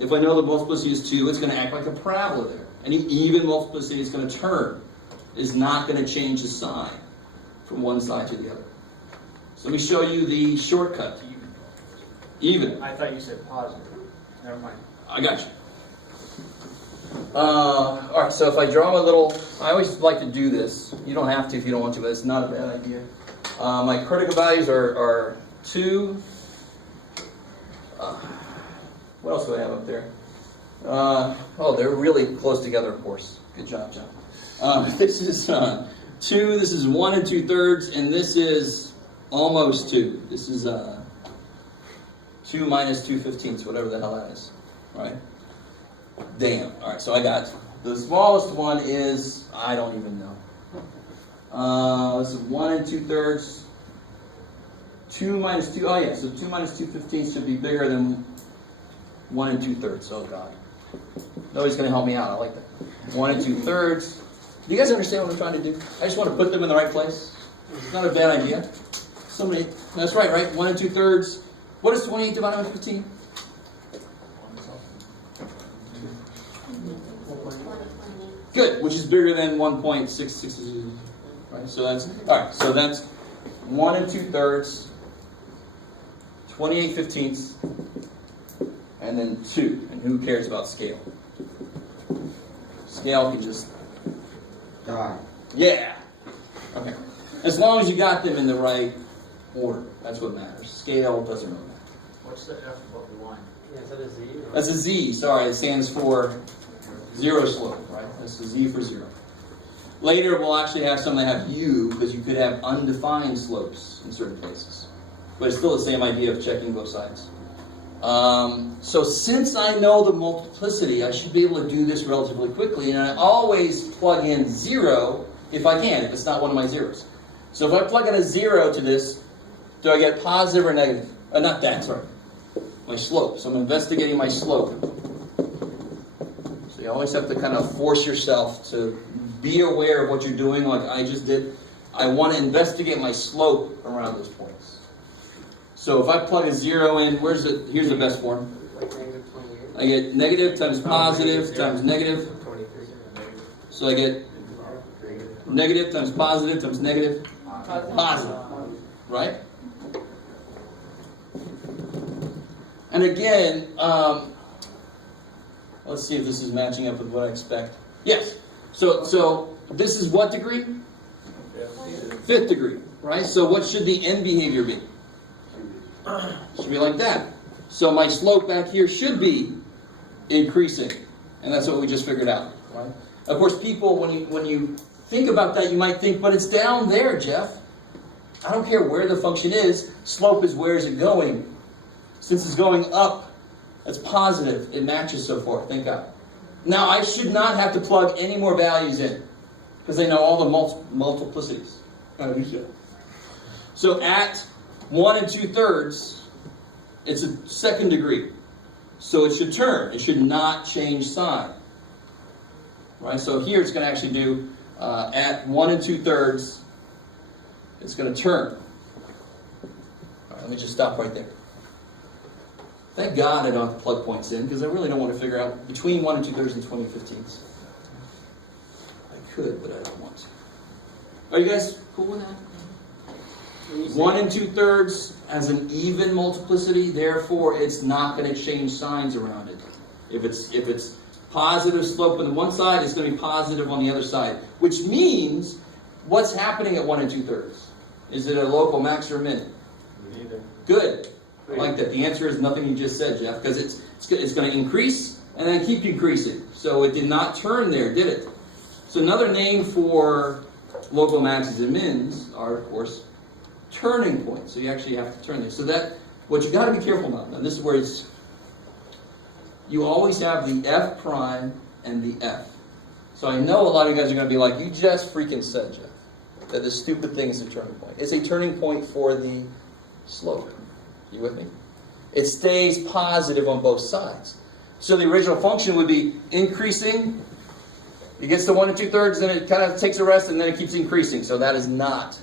If I know the multiplicity is 2, it's going to act like a parabola there. Any even multiplicity is going to turn. Is not going to change the sign from one side to the other. So let me show you the shortcut. Even. I thought you said positive. Never mind. I got you. Alright, so if I draw a little, I always like to do this. You don't have to if you don't want to, but it's not a bad idea. My critical values are 2. What else do I have up there? Oh, they're really close together, of course. Good job, John. This is 2, this is 1 2/3, and this is almost 2. This is 2 minus 2/15, whatever the hell that is. Right? Damn. Alright, so I got the smallest one is, I don't even know. This is 1 2/3, 2 minus 2, oh yeah, so 2 minus 2/15 should be bigger than 1 2/3. Oh God. Nobody's going to help me out. I like that. 1 2/3. Do you guys understand what I'm trying to do? I just want to put them in the right place. It's not a bad idea. Somebody, that's right, right? 1 2/3. What is 28 divided by 15? Good, which is bigger than 1.660. Right, so that's, all right, so that's 1 2/3, 28/15, and then 2. And who cares about scale? Scale can just Die. yeah. Okay. As long as you got them in the right order, that's what matters. Scale doesn't really matter. What's the F above the line? Yeah, is that a Z? or- That's a Z. Sorry, it stands for zero slope, right? That's a Z for 0. Later, we'll actually have some that have U, because you could have undefined slopes in certain cases. But it's still the same idea of checking both sides. So since I know the multiplicity, I should be able to do this relatively quickly, and I always plug in 0 if I can, if it's not one of my zeros. So if I plug in a 0 to this, do I get positive or negative? Not that, sorry. My slope. So I'm investigating my slope. So you always have to kind of force yourself to be aware of what you're doing, like I just did. I want to investigate my slope around those points. So if I plug a 0 in, here's the best form. Like negative 28? I get negative times positive times negative. 23. So I get negative times positive times negative. Positive. Right? And again, let's see if this is matching up with what I expect. Yes. So this is what degree? 5th degree. Right? So what should the end behavior be? Should be like that. So my slope back here should be increasing. And that's what we just figured out. Right? Of course, people, when you think about that, you might think, but it's down there, Jeff. I don't care where the function is. Slope is where is it going. Since it's going up, that's positive. It matches so far. Thank God. Now, I should not have to plug any more values in, because they know all the multiplicities. So at 1 2/3, it's a 2nd degree. So it should turn. It should not change sign. Right? So here it's going to actually do, at 1 2/3, it's going to turn. All right, let me just stop right there. Thank God I don't have to plug points in, because I really don't want to figure out between 1 2/3 and 20/15. I could, but I don't want to. Are you guys cool with that? 1 2/3 has an even multiplicity, therefore it's not going to change signs around it. If it's positive slope on the one side, it's going to be positive on the other side. Which means, what's happening at 1 2/3? Is it a local max or a min? Neither. Good. I like that. The answer is nothing you just said, Jeff, because it's going to increase and then keep increasing. So it did not turn there, did it? So another name for local maxes and mins are, of course, turning points. So you actually have to turn there. So that, what you got to be careful about, and this is where you always have the F prime and the F. So I know a lot of you guys are going to be like, you just freaking said, Jeff, that this stupid thing is a turning point. It's a turning point for the slope. You with me? It stays positive on both sides. So the original function would be increasing. It gets to 1 2/3, then it kind of takes a rest, and then it keeps increasing. So that is not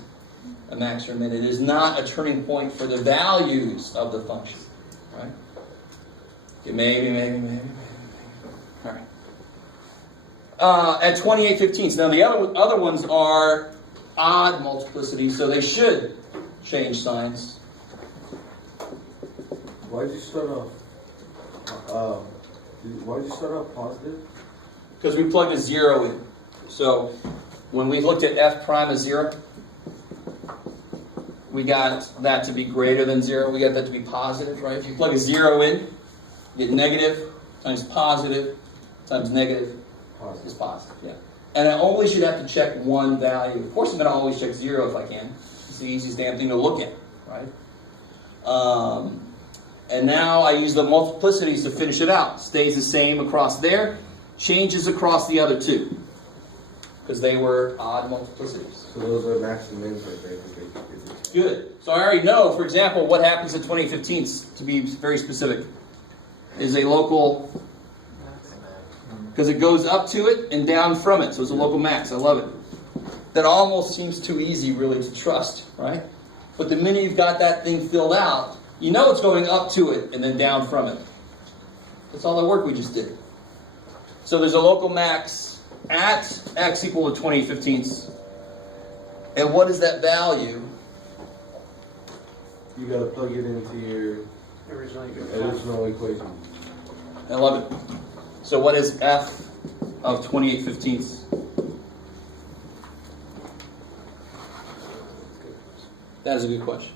a max or min. It is not a turning point for the values of the function. Right? Okay, maybe. All right. At 28/15. Now the other ones are odd multiplicities, so they should change signs. Why did you start off positive? Because we plugged a 0 in. So when we looked at f prime as 0, we got that to be greater than 0. We got that to be positive, right? If you plug a 0 in, you get negative times positive times negative is positive. Yeah. And I always should have to check one value. Of course, I'm going to always check 0 if I can. It's the easiest damn thing to look at, right? And now I use the multiplicities to finish it out. Stays the same across there, changes across the other two. because they were odd multiplicities. So those are max and mins right there. Good. So I already know, for example, what happens at 2015, to be very specific, is a local, because it goes up to it and down from it, so it's a local max. I love it. That almost seems too easy, really, to trust, right? But the minute you've got that thing filled out, you know it's going up to it and then down from it. That's all the work we just did. So there's a local max at x equal to 20/15. And what is that value? You gotta plug it into your original equation. I love it. So what is f of 28/15? That is a good question.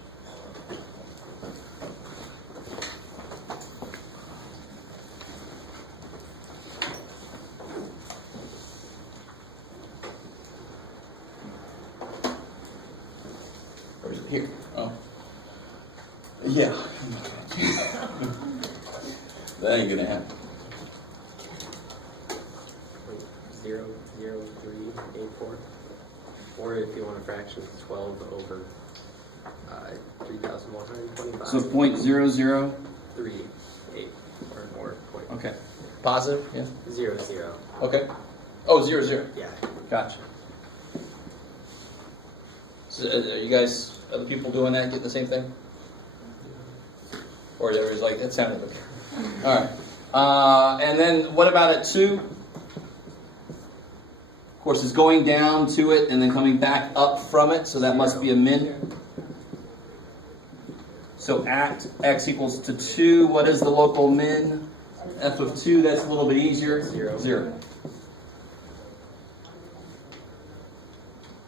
Or is it here? Oh. Yeah. That ain't gonna happen. 0.00384. Or if you want a fraction, 12 over 3,125. So 0.00. 38 or more. Point. Okay. Positive? Yeah. 0, 0. Okay. Oh, 0. Yeah. Gotcha. So, are you guys, other people doing that, getting the same thing? Or everybody's like, that sounded okay. All right. And then what about at 2? Of course, it's going down to it and then coming back up from it, so that must be a min. So at x equals to 2, what is the local min? F of 2, that's a little bit easier. 0.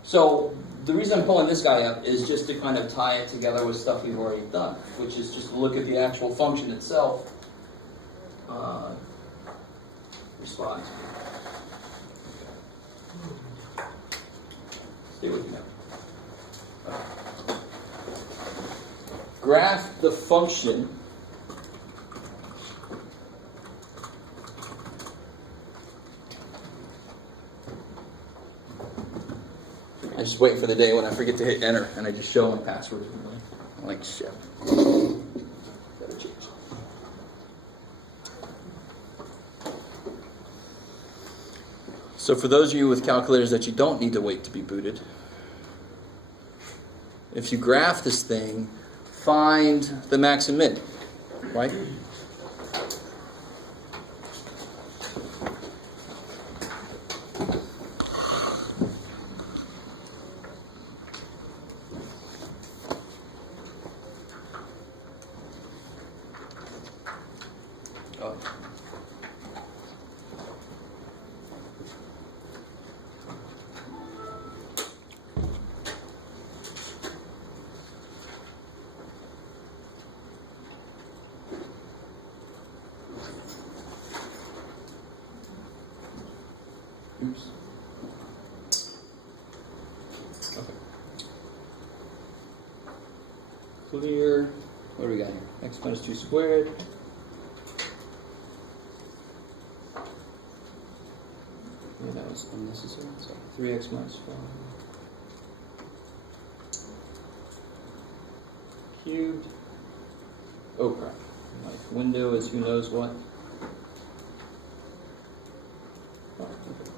So the reason I'm pulling this guy up is just to kind of tie it together with stuff we've already done, which is just look at the actual function itself. Response. Stay with me now. Graph the function I just wait for the day when I forget to hit enter and I just show my password. I'm like, shit. Better change. So for those of you with calculators that you don't need to wait to be booted, if you graph this thing, find the max and min, right? Oh. Oops. Okay. Clear. What do we got here? X minus 2 squared. Yeah, that was unnecessary. So 3x minus 5. Cubed. Oh crap. My window is who knows what. Oh, okay.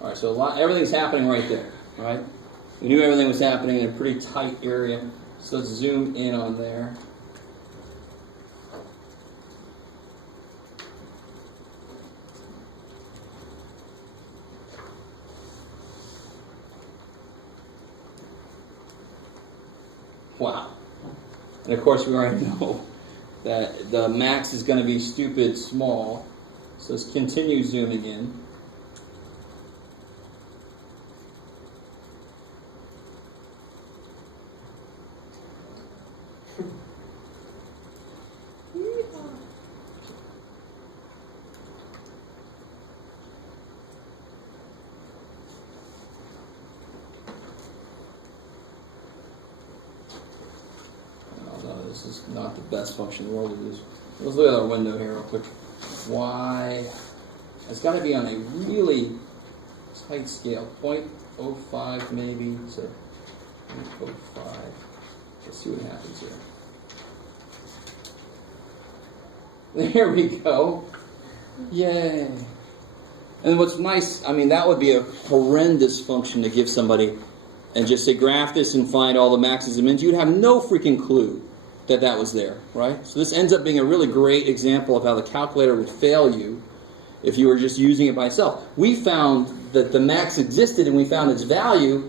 All right, so everything's happening right there, right? We knew everything was happening in a pretty tight area, so let's zoom in on there. Wow. And of course we already know that the max is going to be stupid small, so let's continue zooming in. This is not the best function in the world to use. let's look at our window here real quick. Y, it's got to be on a really tight scale, 0.05 maybe, so 0.05. Let's see what happens here. There we go. Yay. And what's nice, I mean, that would be a horrendous function to give somebody and just say, graph this and find all the maxes and mins. You'd have no freaking clue that that was there, right? So this ends up being a really great example of how the calculator would fail you if you were just using it by itself. We found that the max existed and we found its value.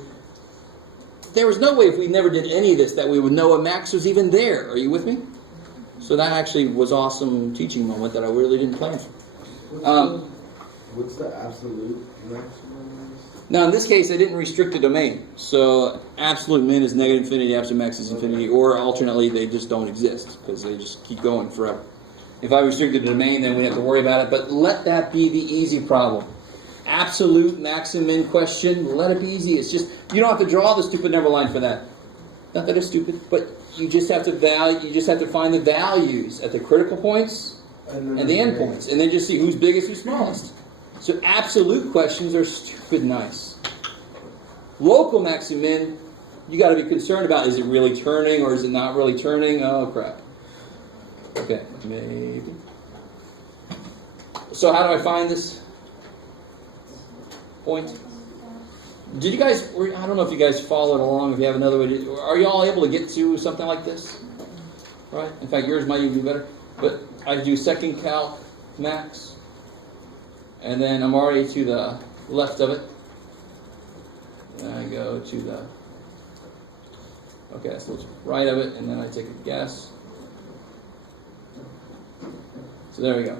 There was no way, if we never did any of this, that we would know a max was even there. Are you with me? So that actually was an awesome teaching moment that I really didn't plan for. What's the absolute maximum? Now in this case, I didn't restrict the domain. So absolute min is negative infinity, absolute max is infinity, or alternately they just don't exist because they just keep going forever. If I restricted the domain, then we'd have to worry about it. But let that be the easy problem. Absolute max and min question, let it be easy. It's just, you don't have to draw the stupid number line for that. Not that it's stupid, but you just have to find the values at the critical points and the end points, and then just see who's biggest, who's smallest. So absolute questions are stupid nice. Local max and min, you got to be concerned about, is it really turning or is it not really turning? Oh crap. Okay, maybe. So how do I find this point? Did you guys, I don't know if you guys followed along, if you have another way, are you all able to get to something like this? Right? In fact, yours might even be better. But I do second calc max. And then I'm already to the left of it. And I go to the, okay, so it's right of it, and then I take a guess. So there we go.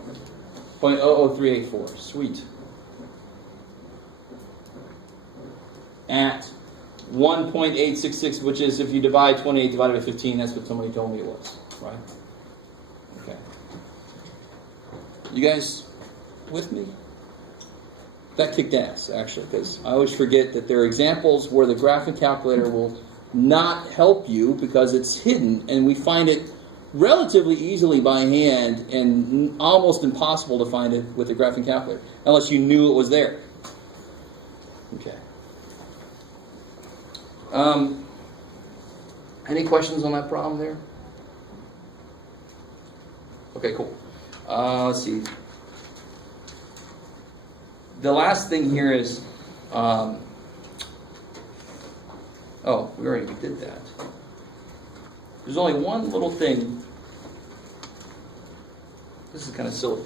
0.00384. Sweet. At 1.866, which is if you divide 28 divided by 15, that's what somebody told me it was, right? Okay. You guys with me? That kicked ass, actually, because I always forget that there are examples where the graphing calculator will not help you because it's hidden, and we find it relatively easily by hand and almost impossible to find it with the graphing calculator, unless you knew it was there. Okay. Any questions on that problem there? Okay, cool. Let's see. The last thing here is, oh, we already did that. There's only one little thing. This is kind of silly.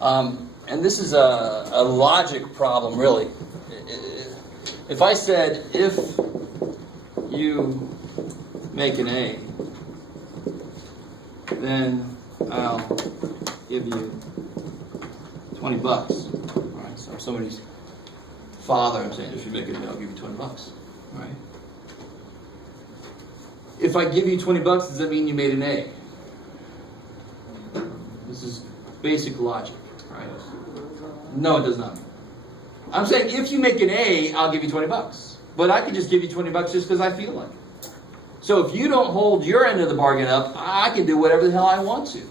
And this is a logic problem, really. If I said, if you make an A, then I'll give you $20. All right, so if somebody's father, I'm saying, if you make an A, I'll give you $20. All right. If I give you $20, does that mean you made an A? This is basic logic, right? No, it does not. I'm saying if you make an A, I'll give you $20. But I could just give you $20 just because I feel like it. So if you don't hold your end of the bargain up, I can do whatever the hell I want to.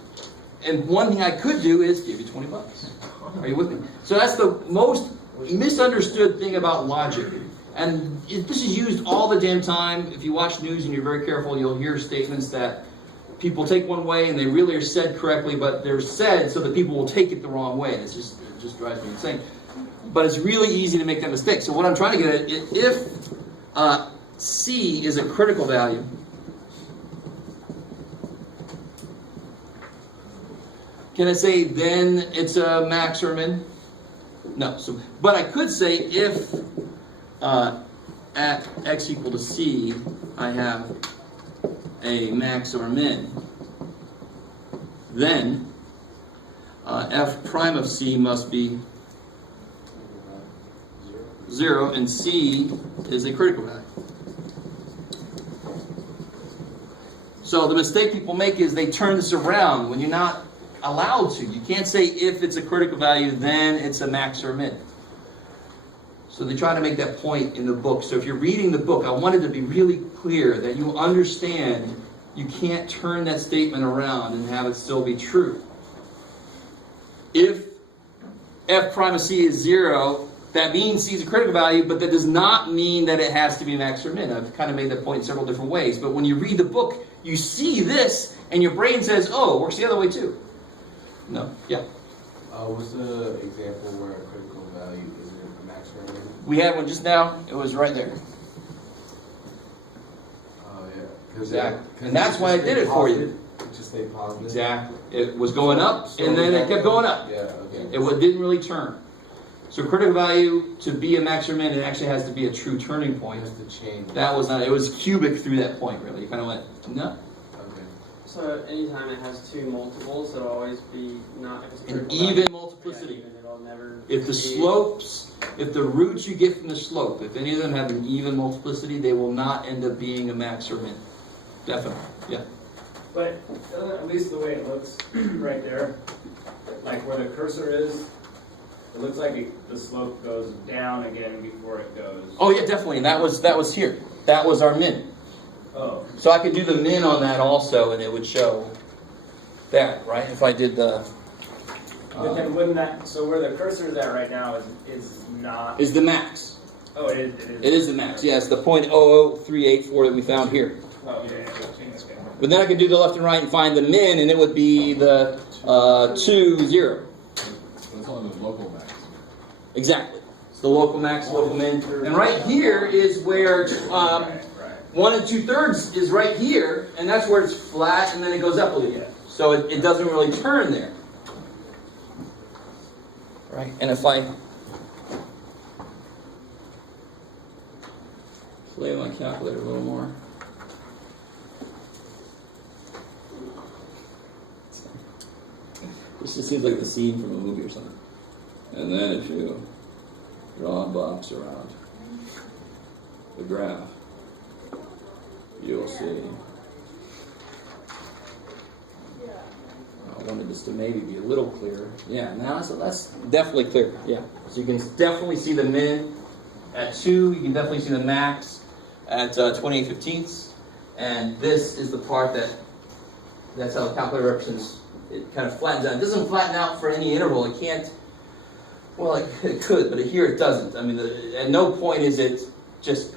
And one thing I could do is give you $20. Are you with me? So that's the most misunderstood thing about logic. And this is used all the damn time. If you watch news and you're very careful, you'll hear statements that people take one way and they really are said correctly, but they're said so that people will take it the wrong way. It just drives me insane. But it's really easy to make that mistake. So what I'm trying to get at, if C is a critical value, can I say then it's a max or a min? No. So, but I could say if at x equal to C, I have a max or a min, then f prime of C must be 0, and C is a critical value. So the mistake people make is they turn this around when you're not allowed to. You can't say if it's a critical value, then it's a max or a min. So they try to make that point in the book. So if you're reading the book, I wanted to be really clear that you understand you can't turn that statement around and have it still be true. If f prime of c is 0, that means c is a critical value, but that does not mean that it has to be max or min. I've kind of made that point in several different ways. But when you read the book, you see this, and your brain says, oh, it works the other way too. No, yeah. What's the example where a critical value isn't a max or a min? We had one just now. It was right there. Oh, yeah. Exactly. And that's why I did it for you. It just stayed positive? Exactly. It was going up, and then it kept going up. Yeah, okay. It didn't really turn. So critical value, to be a max or min, it actually has to be a true turning It point. has to change. That was not, it was cubic through that point, really. You kind of went, no. Okay. So anytime it has two multiples, it'll always be not, if it's An critical even value, multiplicity. yeah, even, it'll never If the be- slopes, if the roots you get from the slope, if any of them have an even multiplicity, they will not end up being a max or min. Definitely, yeah. But doesn't, at least the way it looks right there, like where the cursor is, it looks like the slope goes down again before it goes. Oh yeah, definitely. And that was here. That was our min. Oh, So I could do the min on that also, and it would show that, right? If I did the but then wouldn't that, so where the cursor is at right now is not, is the max. oh, it is. It is the max. Yes, the 0.00384 that we found here. Oh, yeah, okay. But then I could do the left and right and find the min, and it would be the 2, 0. That's only the local max. Exactly. It's the local max, local min. And right here is where Right. 1 2/3 is right here, and that's where it's flat, and then it goes up a little bit. So it doesn't really turn there. Right? And if I play my calculator a little more. This just seems like the scene from a movie or something. And then if you draw a box around the graph, you'll see. I wanted this to maybe be a little clearer. Yeah, now that's definitely clear. Yeah. So you can definitely see the min at 2. You can definitely see the max at 28/15. And this is the part that's how the calculator represents. It kind of flattens out. It doesn't flatten out for any interval. It can't. Well, it could, but here it doesn't. I mean, at no point is it just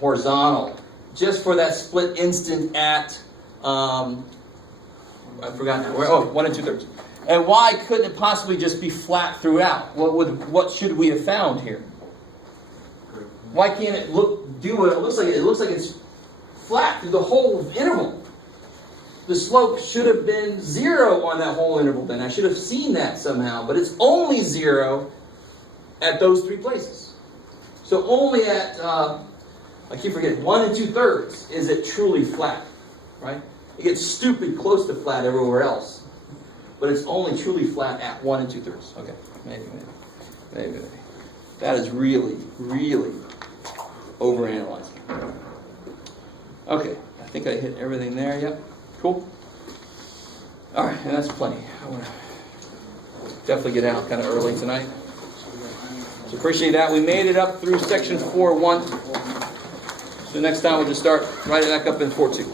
horizontal. Just for that split instant at, I forgot now. Where? Oh, 1 2/3. And why couldn't it possibly just be flat throughout? What should we have found here? Why can't it do what it looks like? It looks like it's flat through the whole interval. The slope should have been 0 on that whole interval then. I should have seen that somehow. But it's only 0 at those 3 places. So only at, I keep forgetting, 1 2/3 is it truly flat, right? It gets stupid close to flat everywhere else. But it's only truly flat at 1 2/3. Okay, maybe. That is really, really overanalyzing. Okay, I think I hit everything there. Yep. Cool. All right, and that's plenty. I want to definitely get out kind of early tonight. So appreciate that. We made it up through section 4.1. So next time we'll just start right back up in 4.2.